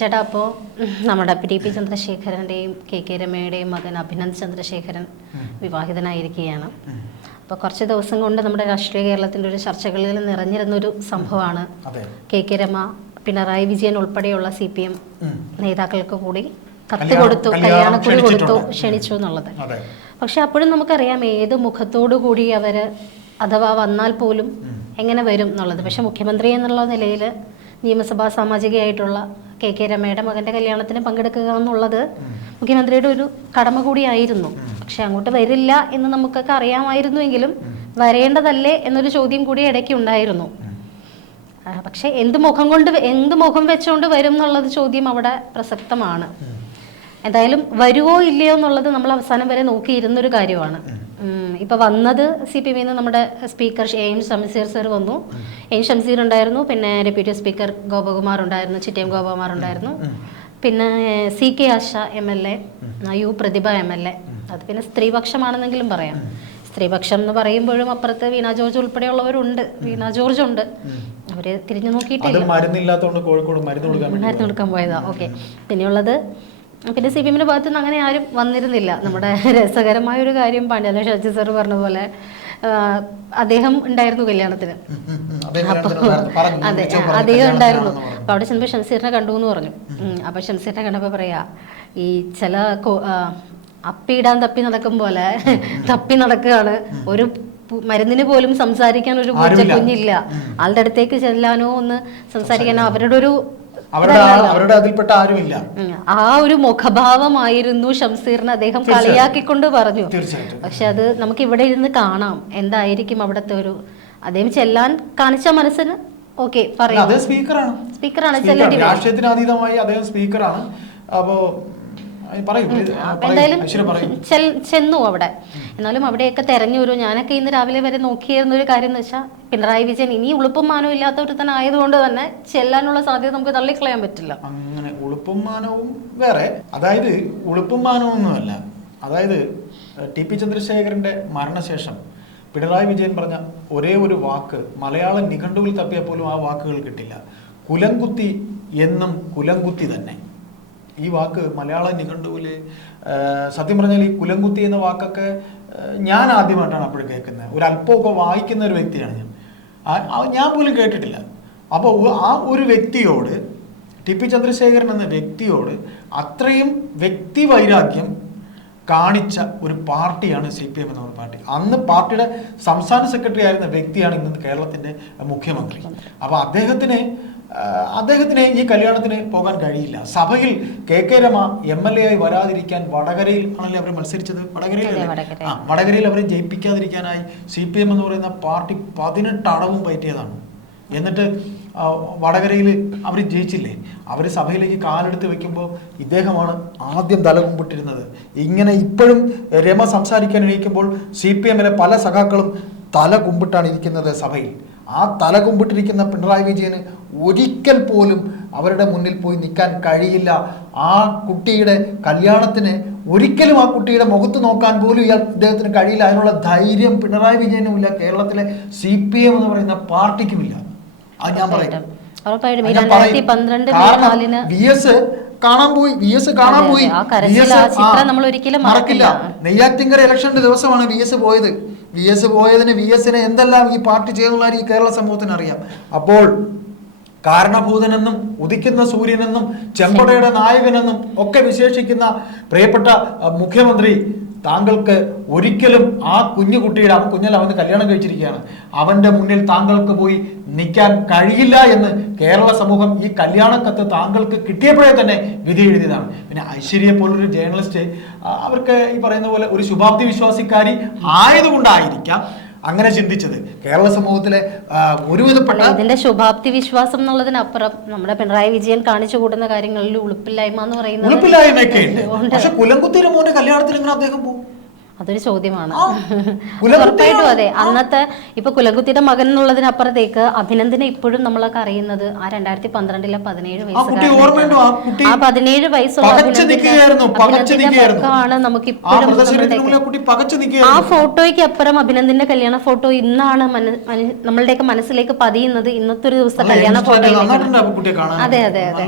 ചേട്ടാ, അപ്പോൾ നമ്മുടെ ടി.പി. ചന്ദ്രശേഖരൻ്റെയും കെ രമയുടെയും മകൻ അഭിനന്ദ് ചന്ദ്രശേഖരൻ വിവാഹിതനായിരിക്കുകയാണ്. അപ്പോൾ കുറച്ച് ദിവസം കൊണ്ട് നമ്മുടെ രാഷ്ട്രീയ കേരളത്തിൻ്റെ ഒരു ചർച്ചകളിൽ നിറഞ്ഞിരുന്നൊരു സംഭവമാണ് കെ രമ പിണറായി വിജയൻ ഉൾപ്പെടെയുള്ള CPM നേതാക്കൾക്ക് കൂടി കത്ത് കൊടുത്തു, കല്യാണക്കുറി കൊടുത്തു, ക്ഷണിച്ചു എന്നുള്ളത്. പക്ഷെ അപ്പോഴും നമുക്കറിയാം ഏത് മുഖത്തോടു കൂടി അവർ അഥവാ വന്നാൽ പോലും എങ്ങനെ വരും എന്നുള്ളത്. പക്ഷെ മുഖ്യമന്ത്രി എന്നുള്ള നിലയിൽ നിയമസഭാ സാമാജികയായിട്ടുള്ള കെ രമയുടെ മകൻ്റെ കല്യാണത്തിന് പങ്കെടുക്കുക എന്നുള്ളത് മുഖ്യമന്ത്രിയുടെ ഒരു കടമ കൂടിയായിരുന്നു. പക്ഷെ അങ്ങോട്ട് വരില്ല എന്ന് നമുക്കൊക്കെ അറിയാമായിരുന്നുവെങ്കിലും വരേണ്ടതല്ലേ എന്നൊരു ചോദ്യം കൂടി ഇടയ്ക്ക് ഉണ്ടായിരുന്നു. പക്ഷെ എന്ത് മുഖം വെച്ചുകൊണ്ട് വരും എന്നുള്ളത് ചോദ്യം അവിടെ പ്രസക്തമാണ്. എന്തായാലും വരുവോ ഇല്ലയോ എന്നുള്ളത് നമ്മൾ അവസാനം വരെ നോക്കിയിരുന്നൊരു കാര്യമാണ്. ഇപ്പൊ വന്നത് CPM നമ്മുടെ സ്പീക്കർ എൻ ഷംസീർ സർ വന്നു. എൻ ഷംസീർ ഉണ്ടായിരുന്നു, പിന്നെ ഡെപ്യൂട്ടി സ്പീക്കർ ഗോപകുമാർ ഉണ്ടായിരുന്നു, ചിറ്റയം ഗോപകുമാർ ഉണ്ടായിരുന്നു, പിന്നെ CK ആശ MLA, യു പ്രതിഭ MLA. അത് പിന്നെ സ്ത്രീപക്ഷമാണെന്നെങ്കിലും പറയാം. സ്ത്രീപക്ഷം എന്ന് പറയുമ്പോഴും അപ്പുറത്ത് വീണ ജോർജ് ഉൾപ്പെടെയുള്ളവരുണ്ട്. വീണ ജോർജ് ഉണ്ട്, അവര് തിരിഞ്ഞു നോക്കിയിട്ടില്ല, മരുന്ന് കൊടുക്കാൻ പോയതാ. ഓക്കെ. പിന്നെയുള്ളത് പിന്നെ CPM ഭാഗത്തു നിന്ന് അങ്ങനെ ആരും വന്നിരുന്നില്ല. നമ്മുടെ രസകരമായ ഒരു കാര്യം പാണ്ഡ്യാല ഷാജി സാർ പറഞ്ഞ പോലെ അദ്ദേഹം ഉണ്ടായിരുന്നു കല്യാണത്തിന്. അതെ, അദ്ദേഹം ഉണ്ടായിരുന്നു. അപ്പൊ അവിടെ ചെന്നപ്പോൾ ഷംസീറിനെ കണ്ടു എന്ന് പറഞ്ഞു. അപ്പൊ ഷംസീറിനെ കണ്ടപ്പോ പറയാ, ഈ ചില അപ്പിയിടാൻ തപ്പി നടക്കും പോലെ തപ്പി നടക്കുകയാണ്. ഒരു മരുന്നിന് പോലും സംസാരിക്കാൻ ഒരു കുഞ്ഞില്ല. ആളുടെ അടുത്തേക്ക് ചെല്ലാനോ ഒന്ന് സംസാരിക്കാനോ അവരുടെ ഒരു അതിൽപ്പെട്ട ആരുമില്ല. ആ ഒരു മുഖഭാവമായിരുന്നു ഷംസീറിന് അദ്ദേഹം കളിയാക്കിക്കൊണ്ട് പറഞ്ഞു. പക്ഷെ അത് നമുക്ക് ഇവിടെ ഇരുന്ന് കാണാം എന്തായിരിക്കും അവിടുത്തെ ഒരു അദ്ദേഹം ചെല്ലാൻ കാണിച്ച മനസ്സിന്. ഓക്കെ, പറയാം. സ്പീക്കറാണ് രാഷ്ട്രീയത്തിന് അതീതമായി അദ്ദേഹം സ്പീക്കറാണ്. അപ്പോ എന്തായാലും ചെന്നു അവിടെ. എന്നാലും അവിടെയൊക്കെ തെരഞ്ഞു വരും. ഞാനൊക്കെ ഇന്ന് രാവിലെ വരെ നോക്കിയിരുന്ന ഒരു കാര്യം എന്ന് വെച്ചാൽ പിണറായി വിജയൻ ഇനി ഉളുപ്പും മാനവും ഇല്ലാത്ത ഒരുത്തൻ ആയതുകൊണ്ട് തന്നെ ചെല്ലാനുള്ള സാധ്യത നമുക്ക് തള്ളിക്കളയാൻ പറ്റില്ല. അങ്ങനെ ഉളുപ്പും മാനവും വേറെ, അതായത് ഉളുപ്പും മാനവൊന്നുമല്ല. അതായത് ടി.പി. ചന്ദ്രശേഖരന്റെ മരണശേഷം പിണറായി വിജയൻ പറഞ്ഞ ഒരേ ഒരു വാക്ക് മലയാള നിഘണ്ടുവിൽ തപ്പിയപ്പോലും ആ വാക്കുകൾ കിട്ടില്ല. കുലംകുത്തി എന്നും കുലംകുത്തി തന്നെ. ഈ വാക്ക് മലയാള നിഘണ്ടുവിൽ സത്യം പറഞ്ഞാൽ ഈ കുലംകുത്തി എന്ന വാക്കൊക്കെ ഞാൻ ആദ്യമായിട്ടാണ് അപ്പോഴും കേൾക്കുന്നത്. ഒരു അല്പമൊക്കെ വായിക്കുന്ന ഒരു വ്യക്തിയാണ് ഞാൻ പോലും കേട്ടിട്ടില്ല. അപ്പോൾ ആ ഒരു വ്യക്തിയോട്, ടി.പി. ചന്ദ്രശേഖരൻ എന്ന വ്യക്തിയോട് അത്രയും വ്യക്തി വൈരാഗ്യം കാണിച്ച ഒരു പാർട്ടിയാണ് CPM എന്ന പാർട്ടി. അന്ന് പാർട്ടിയുടെ സംസ്ഥാന സെക്രട്ടറി ആയിരുന്ന വ്യക്തിയാണ് ഇന്ന് കേരളത്തിന്റെ മുഖ്യമന്ത്രി. അപ്പോൾ അദ്ദേഹത്തിന് ഈ കല്യാണത്തിന് പോകാൻ കഴിയില്ല. സഭയിൽ കെ രമ MLA ആയി വരാതിരിക്കാൻ വടകരയിൽ ആണല്ലേ അവർ മത്സരിച്ചത്. വടകരയിൽ അവരെ ജയിപ്പിക്കാതിരിക്കാനായി CPM എന്ന് പറയുന്ന പാർട്ടി 18 അടവും പയറ്റിയതാണ്. എന്നിട്ട് വടകരയിൽ അവർ ജയിച്ചില്ലേ. അവർ സഭയിലേക്ക് കാലെടുത്ത് വെക്കുമ്പോൾ ഇദ്ദേഹമാണ് ആദ്യം തല കുമ്പിട്ടിരുന്നത്. ഇങ്ങനെ ഇപ്പോഴും രമ സംസാരിക്കാൻ എണീക്കുമ്പോൾ CPM പല സഖാക്കളും തല കുമ്പിട്ടാണ് ഇരിക്കുന്നത് സഭയിൽ. ആ തല കുമ്പിട്ടിരിക്കുന്ന പിണറായി വിജയന് ഒരിക്കൽ പോലും അവരുടെ മുന്നിൽ പോയി നിൽക്കാൻ കഴിയില്ല. ആ കുട്ടിയുടെ കല്യാണത്തിന് ഒരിക്കലും ആ കുട്ടിയുടെ മുഖത്ത് നോക്കാൻ പോലും ഇദ്ദേഹത്തിന് കഴിയില്ല. അതിനുള്ള ധൈര്യം പിണറായി വിജയനുമില്ല, കേരളത്തിലെ CPM എന്ന് പറയുന്ന പാർട്ടിക്കുമില്ല. അത് ഞാൻ പറയും. VS കാണാൻ പോയി മറക്കില്ല. നെയ്യാറ്റിൻകര ഇലക്ഷന്റെ ദിവസമാണ് VS പോയത്. VSനെ എന്തെല്ലാം ഈ പാർട്ടി ചെയ്യുന്നുള്ള ഈ കേരള സമൂഹത്തിന് അറിയാം. അപ്പോൾ കാരണഭൂതനെന്നും ഉദിക്കുന്ന സൂര്യനെന്നും ചെമ്പടയുടെ നായകനെന്നും ഒക്കെ വിശേഷിക്കുന്ന പ്രിയപ്പെട്ട മുഖ്യമന്ത്രി, താങ്കൾക്ക് ഒരിക്കലും ആ കുഞ്ഞുകുട്ടിയുടെ, അവൻ കുഞ്ഞല്ല, അവന് കല്യാണം കഴിച്ചിരിക്കുകയാണ്, അവന്റെ മുന്നിൽ താങ്കൾക്ക് പോയി നിൽക്കാൻ കഴിയില്ല എന്ന് കേരള സമൂഹം ഈ കല്യാണക്കത്ത് താങ്കൾക്ക് കിട്ടിയപ്പോഴേ തന്നെ വിധി എഴുതിയതാണ്. പിന്നെ ഐശ്വര്യയെ പോലൊരു ജേർണലിസ്റ്റ്, അവർക്ക് ഈ പറയുന്ന പോലെ ഒരു ശുഭാപ്തി വിശ്വാസിക്കാരി ആയതുകൊണ്ടായിരിക്കാം അങ്ങനെ ചിന്തിച്ചത്. കേരള സമൂഹത്തിലെ ഒരുവിധപ്പെട്ട ഇതിന്റെ ശുഭാപ്തി വിശ്വാസം എന്നുള്ളതിനപ്പുറം നമ്മുടെ പിണറായി വിജയൻ കാണിച്ചു കൂടുന്ന കാര്യങ്ങളിൽ ഉളുപ്പില്ലായ്മ എന്ന് പറയുന്നത് ഉളുപ്പില്ലായ്മയൊക്കെ ഉണ്ട്. പക്ഷെ കുലംകുത്തിയുടെ മോന്റെ കല്യാണത്തിന് ഇങ്ങനെ അദ്ദേഹം പോകും. അതൊരു ചോദ്യമാണ്. കുലകുത്തിയാണ്. ഉറപ്പായിട്ടും അതെ. അന്നത്തെ ഇപ്പൊ കുലകുത്തിയുടെ മകൻ എന്നുള്ളതിനപ്പുറത്തേക്ക് അഭിനന്ദനെ ഇപ്പോഴും നമ്മളൊക്കെ അറിയുന്നത് ആ 2012 17 വയസ്സുകാരനാണ്. ആ 17 വയസ്സുള്ള അഭിനന്ദനാണ് നമുക്ക് ഇപ്പോഴും ആ ഫോട്ടോയ്ക്ക് അപ്പുറം അഭിനന്ദന്റെ കല്യാണ ഫോട്ടോ ഇന്നാണ് നമ്മളുടെയൊക്കെ മനസ്സിലേക്ക് പതിയുന്നത്. ഇന്നത്തെ ഒരു ദിവസത്തെ കല്യാണ ഫോട്ടോയിലേക്ക്. അതെ അതെ അതെ.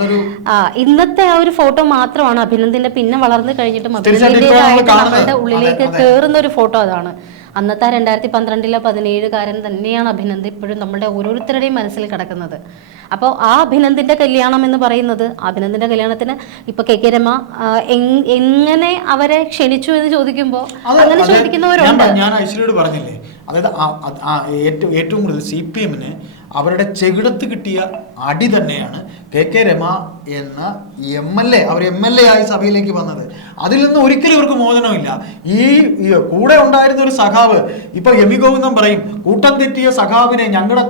ഇന്നത്തെ ആ ഒരു ഫോട്ടോ മാത്രമാണ് അഭിനന്ദന്റെ പിന്നെ വളർന്നു കഴിഞ്ഞിട്ടും അഭിനന്ദന്റേതായിട്ട് നമ്മളുടെ ഉള്ളിലേക്ക് കേറുന്ന ഒരു ഫോട്ടോ അതാണ്. അന്നത്തെ 2012 17 തന്നെയാണ് അഭിനന്ദ് ഇപ്പോഴും നമ്മുടെ ഓരോരുത്തരുടെയും മനസ്സിൽ കിടക്കുന്നത്. അപ്പോൾ ആ അഭിനന്ദിന്റെ കല്യാണം എന്ന് പറയുന്നത്, അഭിനന്ദിന്റെ കല്യാണത്തിന് ഇപ്പൊ കെ രമ എങ്ങനെ അവരെ ക്ഷണിച്ചു എന്ന് ചോദിക്കുമ്പോൾ അങ്ങനെ ചോദിക്കുന്നവരുണ്ട്. ഞാൻ ഐശ്വര്യോട് പറഞ്ഞില്ലേ, അതായത് ഏറ്റവും കൂടുതൽ CPM-ന് അവരുടെ ചെകിടത്ത് കിട്ടിയ അടി തന്നെയാണ് കെ രമ എന്ന MLA. അവർ MLA ആയി സഭയിലേക്ക് വന്നത്. അതിൽ നിന്ന് ഒരിക്കലും ഇവർക്ക് മോചനമില്ല. ഈ കൂടെ ഉണ്ടായിരുന്ന ഒരു സഖാവ് ഇപ്പൊ എമി ഗോവിന്ദൻ പറയും, കൂട്ടം തെറ്റിയ സഖാവിനെ, ഞങ്ങളുടെ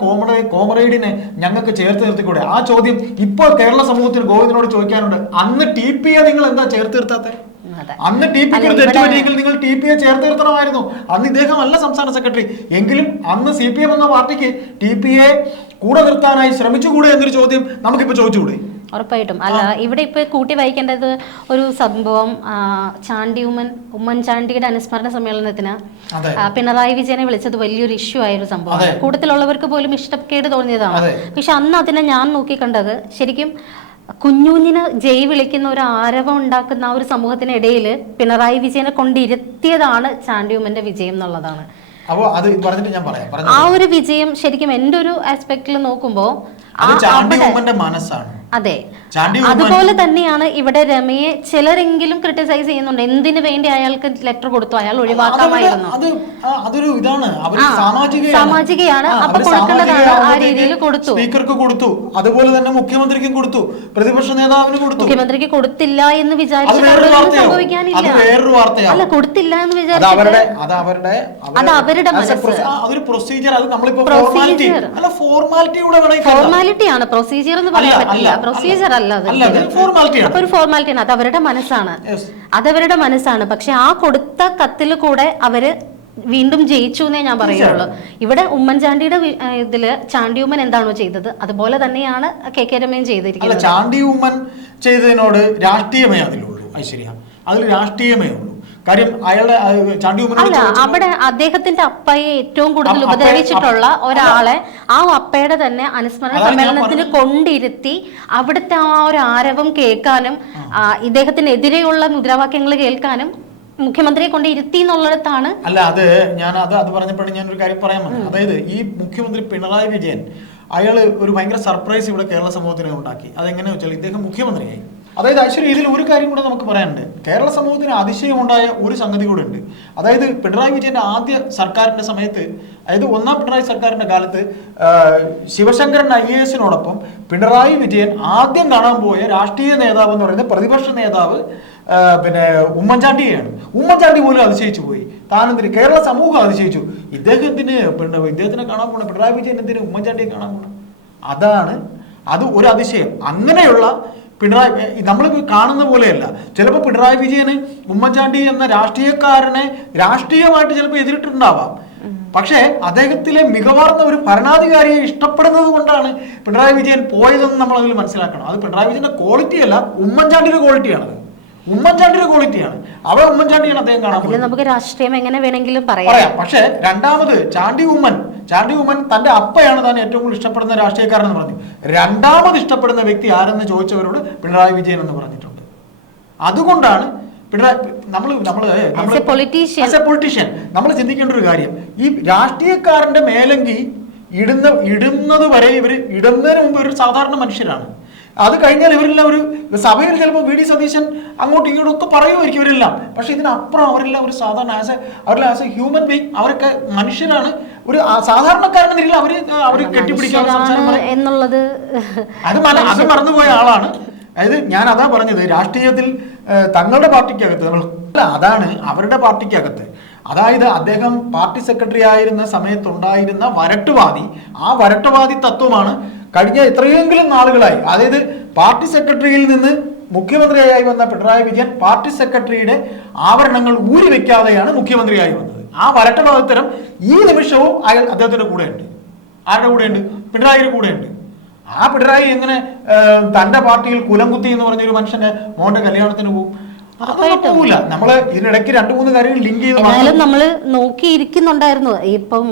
കോമറേഡിനെ ഞങ്ങൾക്ക് ചേർത്ത് നിർത്തിക്കൂടെ? ആ ചോദ്യം ഇപ്പോൾ കേരള സമൂഹത്തിന് ഗോവിന്ദനോട് ചോദിക്കാനുണ്ട്. അന്ന് TP-യെ നിങ്ങൾ എന്താ ചേർത്ത് നിർത്താത്തെ? അന്ന് TP-ക്ക് തെറ്റ് പറ്റിയെങ്കിൽ നിങ്ങൾ TP-യെ ചേർത്ത് നിർത്തണമായിരുന്നു. അന്ന് ഇദ്ദേഹം അല്ല സംസ്ഥാന സെക്രട്ടറി എങ്കിലും അന്ന് CPM എന്ന പാർട്ടിക്ക് TP-യെ കൂടെ നിർത്താനായി ശ്രമിച്ചുകൂടെ എന്നൊരു ചോദ്യം നമുക്കിപ്പോ ചോദിച്ചുകൂടെ? ഉറപ്പായിട്ടും അല്ല. ഇവിടെ ഇപ്പൊ കൂട്ടി വായിക്കേണ്ടത് ഒരു സംഭവം, ഉമ്മൻചാണ്ടിയുടെ അനുസ്മരണ സമ്മേളനത്തിന് പിണറായി വിജയനെ വിളിച്ചത് വലിയൊരു ഇഷ്യൂ ആയൊരു സംഭവം. കൂട്ടത്തിലുള്ളവർക്ക് പോലും ഇഷ്ടക്കേട് തോന്നിയതാണ്. പക്ഷെ അന്ന് അതിനെ ഞാൻ നോക്കിക്കണ്ടത് ശരിക്കും കുഞ്ഞുഞ്ഞിന് ജയ് വിളിക്കുന്ന ഒരു ആരവം ഉണ്ടാക്കുന്ന ആ ഒരു സമൂഹത്തിനിടയിൽ പിണറായി വിജയനെ കൊണ്ടിരുത്തിയതാണ് ചാണ്ടിയുമ്മന്റെ വിജയം എന്നുള്ളതാണ്. ആ ഒരു വിജയം ശരിക്കും എൻ്റെ ഒരു ആസ്പെക്റ്റിൽ നോക്കുമ്പോൾ മനസ്സാണ്. അതെ, അതുപോലെ തന്നെയാണ് ഇവിടെ രമയെ ചിലരെങ്കിലും ക്രിട്ടിസൈസ് ചെയ്യുന്നുണ്ട്. എന്തിനു വേണ്ടി അയാൾക്ക് ലെറ്റർ കൊടുത്തു? അയാൾ ഒഴിവാക്കാമായിരുന്നു. സാമാജികയാണ്, അപ്പൊ കൊടുക്കേണ്ടതാണ്. ആ രീതിയിൽ കൊടുത്തു. സ്പീക്കർക്ക് കൊടുത്തു, അതുപോലെ തന്നെ മുഖ്യമന്ത്രിക്കും കൊടുത്തു, പ്രതിപക്ഷ നേതാവിന് കൊടുത്തു. മുഖ്യമന്ത്രിക്ക് കൊടുത്തില്ല എന്ന് വിചാരിച്ചിട്ട് സംഭവിക്കാനില്ല. അല്ല, കൊടുത്തില്ല എന്ന് വിചാരിച്ചിട്ട് അത് അവരുടെ ഫോർമാലിറ്റിയാണ്. പ്രൊസീജിയർ എന്ന് പറയാൻ പറ്റില്ല. പ്രൊസീജിയർ അല്ല, അപ്പൊ ഒരു ഫോർമാലിറ്റിയാണ്. അത് അവരുടെ മനസ്സാണ്, അതവരുടെ മനസ്സാണ്. പക്ഷെ ആ കൊടുത്ത കത്തിൽ കൂടെ അവര് വീണ്ടും ജയിച്ചു എന്നേ ഞാൻ പറയുള്ളൂ. ഇവിടെ ഉമ്മൻചാണ്ടിയുടെ ഇതില് ചാണ്ടിയുമ്മൻ എന്താണോ ചെയ്തത് അതുപോലെ തന്നെയാണ് കെ രമയും ചെയ്തിരിക്കുന്നത്. ചാണ്ടിയുമ്മൻ ചെയ്തതിനോട് രാഷ്ട്രീയമേ അതിലുള്ളൂ ഐശ്വര്യ, അതിൽ രാഷ്ട്രീയമേ ഉള്ളൂ. കാര്യം അയാളുടെ അല്ല, അവിടെ അദ്ദേഹത്തിന്റെ അപ്പയെ ഏറ്റവും കൂടുതൽ ഉപദ്രവിച്ചിട്ടുള്ള ഒരാളെ ആ അപ്പയുടെ തന്നെ അനുസ്മരണ സമ്മേളനത്തിന് കൊണ്ടിരുത്തി അവിടുത്തെ ആ ഒരു ആരവം കേൾക്കാനും ഇദ്ദേഹത്തിനെതിരെയുള്ള മുദ്രാവാക്യങ്ങൾ കേൾക്കാനും മുഖ്യമന്ത്രിയെ കൊണ്ട് ഇരുത്തി എന്നുള്ളിടത്താണ്. അല്ല, അത് പറഞ്ഞപ്പോഴും ഞാനൊരു കാര്യം പറയാൻ വന്നു. അതായത് ഈ മുഖ്യമന്ത്രി പിണറായി വിജയൻ അയാള് ഒരു ഭയങ്കര സർപ്രൈസ് ഇവിടെ കേരള സമൂഹത്തിന് ഉണ്ടാക്കി. അതെങ്ങനെയാ വെച്ചാൽ ഇദ്ദേഹം മുഖ്യമന്ത്രിയായി. അതായത് ഐശ്വര്യ, ഇതിൽ ഒരു കാര്യം കൂടെ നമുക്ക് പറയാനുണ്ട്. കേരള സമൂഹത്തിന് അതിശയമുണ്ടായ ഒരു സംഗതി കൂടെ ഉണ്ട്. അതായത് പിണറായി വിജയന്റെ ആദ്യ സർക്കാരിന്റെ സമയത്ത്, അതായത് ഒന്നാം പിണറായി സർക്കാരിന്റെ കാലത്ത് ശിവശങ്കരൻ IAS-നോടൊപ്പം പിണറായി വിജയൻ ആദ്യം കാണാൻ പോയ രാഷ്ട്രീയ നേതാവ് എന്ന് പറയുന്നത് പ്രതിപക്ഷ നേതാവ് ഉമ്മൻചാണ്ടിയാണ്. ഉമ്മൻചാണ്ടി പോലും അതിശയിച്ചു പോയി. താനെന്തിന് കേരള സമൂഹം അതിശയിച്ചു. ഇദ്ദേഹത്തിനെ കാണാൻ പോണ പിണറായി വിജയൻ എന്തിന് ഉമ്മൻചാണ്ടിയെ കാണാൻ പോണം? അത് ഒരു അതിശയം. അങ്ങനെയുള്ള പിണറായി നമ്മൾ കാണുന്ന പോലെയല്ല. ചിലപ്പോൾ പിണറായി വിജയന് ഉമ്മൻചാണ്ടി എന്ന രാഷ്ട്രീയക്കാരനെ രാഷ്ട്രീയമായിട്ട് ചിലപ്പോൾ എതിരിട്ടുണ്ടാവാം. പക്ഷേ അദ്ദേഹത്തിലെ മികവാർന്ന ഒരു ഭരണാധികാരിയെ ഇഷ്ടപ്പെടുന്നത് കൊണ്ടാണ് പിണറായി വിജയൻ പോയതെന്ന് നമ്മൾ അതിൽ മനസ്സിലാക്കണം. അത് പിണറായി വിജയന്റെ ക്വാളിറ്റി അല്ല, ഉമ്മൻചാണ്ടിയുടെ ക്വാളിറ്റിയാണത്. ഉമ്മൻചാണ്ടിയുടെ ക്വാളിറ്റിയാണ്. അവിടെ ഉമ്മൻചാണ്ടിയാണ് അദ്ദേഹം കാണാൻ. നമുക്ക് രാഷ്ട്രീയം എങ്ങനെ വേണമെങ്കിലും പറയാം. പക്ഷേ രണ്ടാമത് ചാണ്ടി ഉമ്മൻ തന്റെ അപ്പയാണ് താൻ ഏറ്റവും കൂടുതൽ ഇഷ്ടപ്പെടുന്ന രാഷ്ട്രീയക്കാരൻ എന്ന് പറഞ്ഞു. രണ്ടാമത് ഇഷ്ടപ്പെടുന്ന വ്യക്തി ആരെന്ന് ചോദിച്ചവരോട് പിണറായി വിജയൻ എന്ന് പറഞ്ഞിട്ടുണ്ട്. അതുകൊണ്ടാണ് പൊളിറ്റീഷ്യൻ നമ്മൾ ചിന്തിക്കേണ്ട ഒരു കാര്യം, ഈ രാഷ്ട്രീയക്കാരന്റെ മേലങ്കി ഇടുന്നത് വരെ ഇടുന്നതിന് മുമ്പ് ഒരു സാധാരണ മനുഷ്യരാണ്. അത് കഴിഞ്ഞാൽ ഇവരെല്ലാം ഒരു സഭയിൽ ചിലപ്പോൾ VD സതീശൻ അങ്ങോട്ടും ഇങ്ങോട്ടും ഒക്കെ പറയുമായിരിക്കും ഇവരെല്ലാം. പക്ഷെ ഇതിനപ്പുറം അവരെല്ലാം ഒരു സാധാരണ ആസ് എ ഹ്യൂമൻ ബീങ്, അവരൊക്കെ മനുഷ്യരാണ്. ഒരു സാധാരണക്കാരന്റെ നിലയിൽ അവര് കെട്ടിപ്പിടിക്കാൻ എന്നുള്ളത് അത് മറന്നുപോയ ആളാണ്. അതായത് ഞാൻ അതാ പറഞ്ഞത്, രാഷ്ട്രീയത്തിൽ തങ്ങളുടെ പാർട്ടിക്കകത്ത് അതാണ് അവരുടെ പാർട്ടിക്കകത്ത്. അതായത് അദ്ദേഹം പാർട്ടി സെക്രട്ടറി ആയിരുന്ന സമയത്തുണ്ടായിരുന്ന വരട്ടുവാദി, ആ വരട്ടുവാദി തത്വമാണ് കഴിഞ്ഞ എത്രയെങ്കിലും നാളുകളായി, അതായത് പാർട്ടി സെക്രട്ടറിയിൽ നിന്ന് മുഖ്യമന്ത്രിയായി വന്ന പിണറായി വിജയൻ പാർട്ടി സെക്രട്ടറിയുടെ ആഭരണങ്ങൾ ഊരി വെക്കാതെയാണ് മുഖ്യമന്ത്രിയായി വന്നത്. ആ വരട്ട മഹത്തരം ഈ നിമിഷവും അദ്ദേഹത്തിന്റെ കൂടെയുണ്ട്. ആരുടെ കൂടെയുണ്ട്? പിണറായിയുടെ കൂടെയുണ്ട്. ആ പിണറായി എങ്ങനെ തന്റെ പാർട്ടിയിൽ കുലംകുത്തി എന്ന് പറഞ്ഞൊരു മനുഷ്യന്റെ മോന്റെ കല്യാണത്തിന് പോകും? പോകില്ല. നമ്മള് ഇതിനിടയ്ക്ക് 2-3 കാര്യങ്ങൾ ലിങ്ക് ചെയ്ത് എന്നാലും നമ്മള് നോക്കിയിരിക്കുന്നുണ്ടായിരുന്നു. ഇപ്പം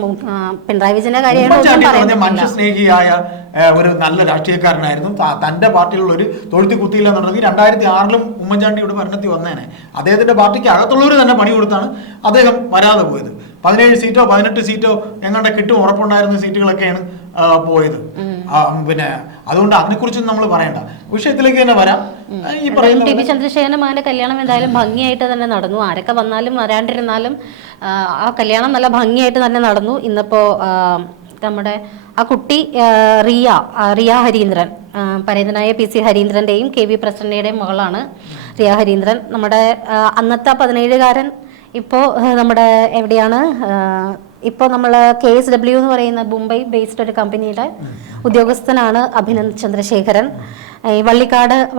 പിണറായി വിജയന്റെ കാര്യം മനുഷ്യസ്നേഹിയായ ഒരു നല്ല രാഷ്ട്രീയക്കാരനായിരുന്നു. തന്റെ പാർട്ടിയിലുള്ള ഒരു തൊഴുത്തി കുത്തിയില്ല എന്നുണ്ടെങ്കിൽ 2006 ഉമ്മൻചാണ്ടിയുടെ ഭരണത്തിൽ വന്നേനെ. അദ്ദേഹത്തിന്റെ പാർട്ടിക്ക് അകത്തുള്ളവർ തന്നെ പണി കൊടുത്താണ് അദ്ദേഹം വരാതെ പോയത്. 17 സീറ്റോ 18 സീറ്റോ എങ്ങാണ്ട് കിട്ടും ഉറപ്പുണ്ടായിരുന്ന സീറ്റുകളൊക്കെയാണ് പോയത്. പിന്നെ അതുകൊണ്ട് അതിനെക്കുറിച്ച് നമ്മൾ പറയണ്ട, വിഷയത്തിലേക്ക് തന്നെ വരാം. ഈ പറയുന്ന ടി പി ചന്ദ്രശേഖരന്റെ മകന്റെ കല്യാണം എന്തായാലും ഭംഗിയായിട്ട് തന്നെ നടന്നു. ആരൊക്കെ വന്നാലും വരാണ്ടിരുന്നാലും ആ കല്യാണം നല്ല ഭംഗിയായിട്ട് തന്നെ നടന്നു. ഇന്നിപ്പോ നമ്മുടെ ആ കുട്ടി റിയ ഹരീന്ദ്രൻ, പരേതനായ PC ഹരീന്ദ്രന്റെയും KV പ്രസന്നയുടെയും മകളാണ് റിയ ഹരീന്ദ്രൻ. നമ്മുടെ അന്നത്തെ 17കാരൻ ഇപ്പോൾ നമ്മുടെ എവിടെയാണ്, ഇപ്പോൾ നമ്മൾ KSW എന്ന് പറയുന്ന മുംബൈ ബേസ്ഡ് ഒരു കമ്പനിയുടെ ഉദ്യോഗസ്ഥനാണ് അഭിനന്ദ് ചന്ദ്രശേഖരൻ.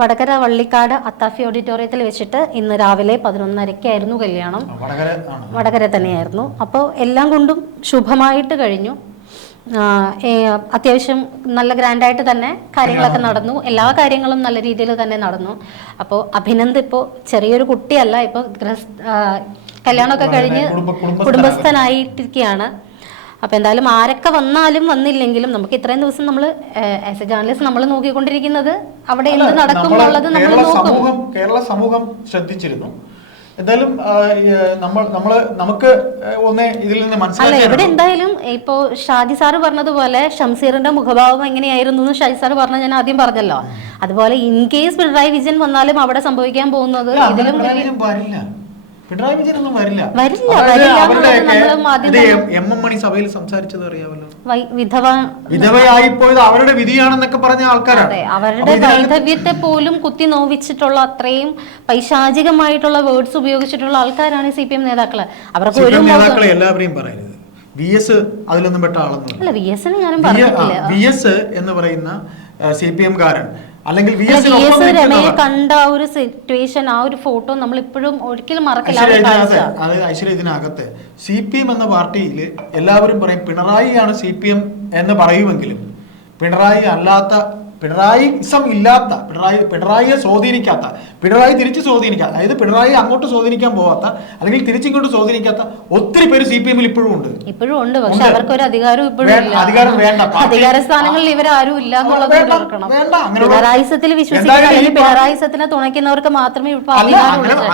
വടകര വള്ളിക്കാട് അത്താഫി ഓഡിറ്റോറിയത്തിൽ വെച്ചിട്ട് ഇന്ന് രാവിലെ 11:30-ക്കായിരുന്നു കല്യാണം. വടകര തന്നെയായിരുന്നു. അപ്പോൾ എല്ലാം കൊണ്ടും ശുഭമായിട്ട് കഴിഞ്ഞു. അത്യാവശ്യം നല്ല ഗ്രാൻഡായിട്ട് തന്നെ കാര്യങ്ങളൊക്കെ നടന്നു. എല്ലാ കാര്യങ്ങളും നല്ല രീതിയിൽ തന്നെ നടന്നു. അപ്പോൾ അഭിനന്ദ് ഇപ്പോൾ ചെറിയൊരു കുട്ടിയല്ല, ഇപ്പോൾ കല്യാണമൊക്കെ കഴിഞ്ഞ് കുടുംബസ്ഥനായിട്ടിരിക്കുകയാണ്. അപ്പോൾ എന്തായാലും ആരൊക്കെ വന്നാലും വന്നില്ലെങ്കിലും നമുക്ക് ഇത്രയും ദിവസം നമ്മൾ ആസ് എ ജേർണലിസ്റ്റ് നമ്മൾ നോക്കിക്കൊണ്ടിരിക്കുന്നത് അവിടെ എന്ത് നടക്കും എന്നുള്ളത് നമ്മൾ നോക്കും. കേരള സമൂഹം ശ്രദ്ധിച്ചിരുന്നു. എന്തായാലും നമുക്ക് ഒന്നേ ഇതിൽ നിന്ന് മനസ്സിലാക്കി. ഇവിടെ എന്തായാലും ഇപ്പോ ഷാജി സാറ് പറഞ്ഞതുപോലെ ഷംസീറിന്റെ മുഖഭാവം എങ്ങനെയായിരുന്നു എന്ന് ഷാജി സാറ് പറഞ്ഞ ഞാൻ ആദ്യം പറഞ്ഞല്ലോ. അതുപോലെ ഇൻ കേസ് പിണറായി വിജയൻ വന്നാലും അവിടെ സംഭവിക്കാൻ പോകുന്നത് ഇതിലും പിണറായി വിജയനൊന്നും വരില്ല. മണി സഭയിൽ സംസാരിച്ചത് അറിയാമല്ലോ. വിധവയായിപ്പോയത് അവരുടെ വിധിയാണെന്നൊക്കെ പറഞ്ഞ ആൾക്കാരാണ്. അവരുടെ വൈധവ്യത്തെ പോലും കുത്തി നോവിച്ചിട്ടുള്ള അത്രയും പൈശാചികമായിട്ടുള്ള വേർഡ്സ് ഉപയോഗിച്ചിട്ടുള്ള ആൾക്കാരാണ് CPM നേതാക്കള്. അവർക്ക് ഒരു നേതാക്കളെ എല്ലാവരെയും പറയരുത്. VS അതിലൊന്നും പെട്ട ആളൊന്നും അല്ല. VS ഞാനും പറഞ്ഞിട്ടില്ല. VS എന്ന് പറയുന്ന CPM കാരൻ അല്ലെങ്കിൽ രമയെ കണ്ട ആ ഒരു സിറ്റുവേഷൻ, ആ ഒരു ഫോട്ടോ നമ്മൾ ഇപ്പോഴും ഒരിക്കലും മറക്കില്ല. അതായത് ഐശ്വര്യ ഇതിനകത്ത് CPM എന്ന പാർട്ടിയിൽ എല്ലാവരും പറയും പിണറായിയാണ് CPM എന്ന് പറയുമെങ്കിലും പിണറായിസം ഇല്ലാത്ത, പിണറായിയെ സ്വാധീനിക്കാത്ത, പിണറായി തിരിച്ച് സ്വാധീനിക്കാത്ത, അതായത് പിണറായി അങ്ങോട്ട് സ്വാധീനിക്കാൻ പോവാത്ത അല്ലെങ്കിൽ തിരിച്ചിങ്ങോട്ട് സ്വാധീനിക്കാത്ത ഒത്തിരി പേര് CPM ഇപ്പോഴും ഉണ്ട്. പക്ഷെ അവർക്ക് ഒരു അധികാരം അധികാരം വേണ്ട. അധികാര സ്ഥാനങ്ങളിൽ ഇവരാരും ഇല്ല എന്നുള്ളത് ഓർക്കണം. പിണറായിസത്തിൽ വിശ്വസിക്കുന്ന പിണറായിസത്തിനെ തുണയ്ക്കുന്നവർക്ക് മാത്രമേ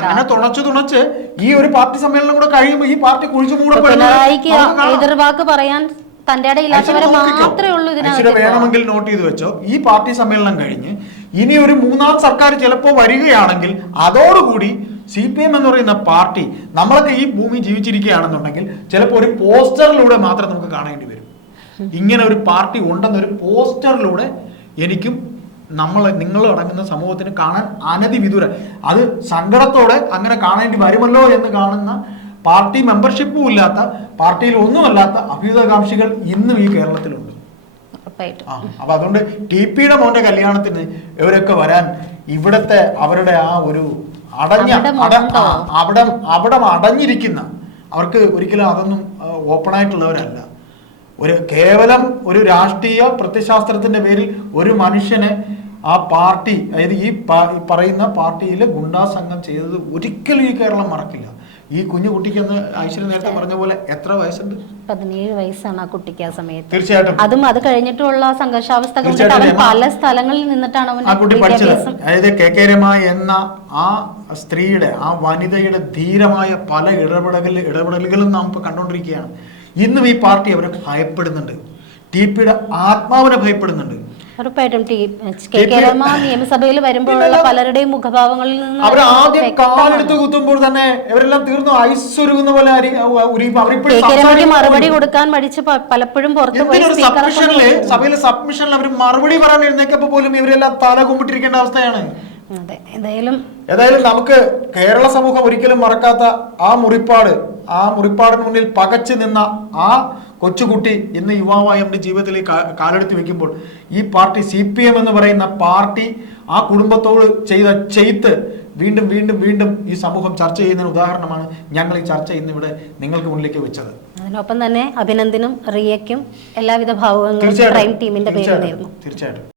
അങ്ങനെ തുണച്ച് ഈ ഒരു പാർട്ടി സമ്മേളനം കൂടെ കഴിയുമ്പോൾ ഈ പാർട്ടി കുഴിച്ചു മൂടപ്പെടും. പിണറായിക്ക് എതിർവാക്ക് പറയാൻ തന്റെ ഇല്ലാത്തവരെ മാത്രമേ ഉള്ളൂ ഇതിനകത്ത്. വേണമെങ്കിൽ നോട്ട് ചെയ്ത് വെച്ചോ, ഈ പാർട്ടി സമ്മേളനം കഴിഞ്ഞ് ഇനി ഒരു 3ാം സർക്കാർ ചിലപ്പോൾ വരികയാണെങ്കിൽ അതോടുകൂടി CPM എന്ന് പറയുന്ന പാർട്ടി നമ്മളൊക്കെ ഈ ഭൂമി ജീവിച്ചിരിക്കുകയാണെന്നുണ്ടെങ്കിൽ ചിലപ്പോൾ ഒരു പോസ്റ്ററിലൂടെ മാത്രം നമുക്ക് കാണേണ്ടി വരും. ഇങ്ങനെ ഒരു പാർട്ടി ഉണ്ടെന്നൊരു പോസ്റ്ററിലൂടെ എനിക്കും നിങ്ങൾ അടങ്ങുന്ന സമൂഹത്തിന് കാണാൻ അനധിവിദൂരം, അത് സങ്കടത്തോടെ അങ്ങനെ കാണേണ്ടി വരുമല്ലോ എന്ന് കാണുന്ന പാർട്ടി മെമ്പർഷിപ്പും ഇല്ലാത്ത, പാർട്ടിയിൽ ഒന്നുമല്ലാത്ത അഭ്യുതകാംക്ഷികൾ ഇന്നും ഈ കേരളത്തിലുണ്ട്. അപ്പൊ അതുകൊണ്ട് TPയുടെ മോന്റെ കല്യാണത്തിന് ഇവരൊക്കെ വരാൻ ഇവിടത്തെ അവരുടെ ആ ഒരു അവിടെ അടഞ്ഞിരിക്കുന്ന അവർക്ക് ഒരിക്കലും അതൊന്നും ഓപ്പൺ ആയിട്ടുള്ളവരല്ല. കേവലം ഒരു രാഷ്ട്രീയ പ്രത്യയശാസ്ത്രത്തിന്റെ പേരിൽ ഒരു മനുഷ്യനെ ആ പാർട്ടി, അതായത് ഈ പറയുന്ന പാർട്ടിയിലെ ഗുണ്ടാ സംഘം ചെയ്തത് ഒരിക്കലും ഈ കേരളം മറക്കില്ല. ഈ കുഞ്ഞു കുട്ടിക്കെന്ന് ഐശ്വര്യ നേരത്തെ പറഞ്ഞ പോലെ എത്ര വയസ്സുണ്ട്? 17 വയസ്സാണ് ആ കുട്ടിക്ക് ആ സമയത്ത്. തീർച്ചയായിട്ടും അത് കഴിഞ്ഞിട്ടുള്ള സംഘർഷാവസ്ഥ പല സ്ഥലങ്ങളിൽ നിന്നിട്ടാണ് ആ കുട്ടി പഠിച്ചത്. അതായത് KK രമ എന്ന ആ സ്ത്രീയുടെ, ആ വനിതയുടെ ധീരമായ പല ഇടപെടലുകളും നാം ഇപ്പൊ കണ്ടുകൊണ്ടിരിക്കുകയാണ്. ഇന്നും ഈ പാർട്ടി അവരെ ഭയപ്പെടുന്നുണ്ട്. TPയുടെ ആത്മാവിനെ ഭയപ്പെടുന്നുണ്ട്. ഉറപ്പായിട്ടും നിയമസഭയിൽ വരുമ്പോഴുള്ള പലരുടെയും മുഖഭാവങ്ങളിൽ നിന്ന് അവർ ആദ്യം കാലെടുത്ത് കുത്തുമ്പോൾ തന്നെ ഇവരെല്ലാം തീർന്നു ഐശ്വര്യുന്ന പോലെ മറുപടി കൊടുക്കാൻ മടിച്ച് പലപ്പോഴും സഭയിലെ സബ്മിഷനിൽ അവർ മറുപടി പറയാൻ എഴുന്നേക്കപ്പോ പോലും ഇവരെല്ലാം തല കുമ്പിട്ടിരിക്കേണ്ട അവസ്ഥയാണ്. ഏതായാലും നമുക്ക് കേരള സമൂഹം ഒരിക്കലും മറക്കാത്ത ആ മുറിപ്പാട് ആ മുറിപ്പാടിന് മുന്നിൽ പകച്ചു നിന്ന ആ കൊച്ചുകുട്ടി ഇന്ന് യുവാവായി അവൻ്റെ ജീവിതത്തിലേക്ക് കാലെടുത്ത് വെക്കുമ്പോൾ ഈ പാർട്ടി CPM എന്ന് പറയുന്ന പാർട്ടി ആ കുടുംബത്തോട് ചെയ്ത ചെയ്ത്ത് വീണ്ടും വീണ്ടും വീണ്ടും ഈ സമൂഹം ചർച്ച ചെയ്യുന്നതിന് ഉദാഹരണമാണ് ഞങ്ങൾ ഈ ചർച്ച ഇന്നിവിടെ നിങ്ങൾക്ക് മുന്നിലേക്ക് വെച്ചത്. അതിനൊപ്പം തന്നെ അഭിനന്ദനും റിയയ്ക്കും എല്ലാവിധ ഭാവുകങ്ങളും ക്രൈം ടീമിന്റെ പേരിൽ നേരുന്നു. തീർച്ചയായിട്ടും.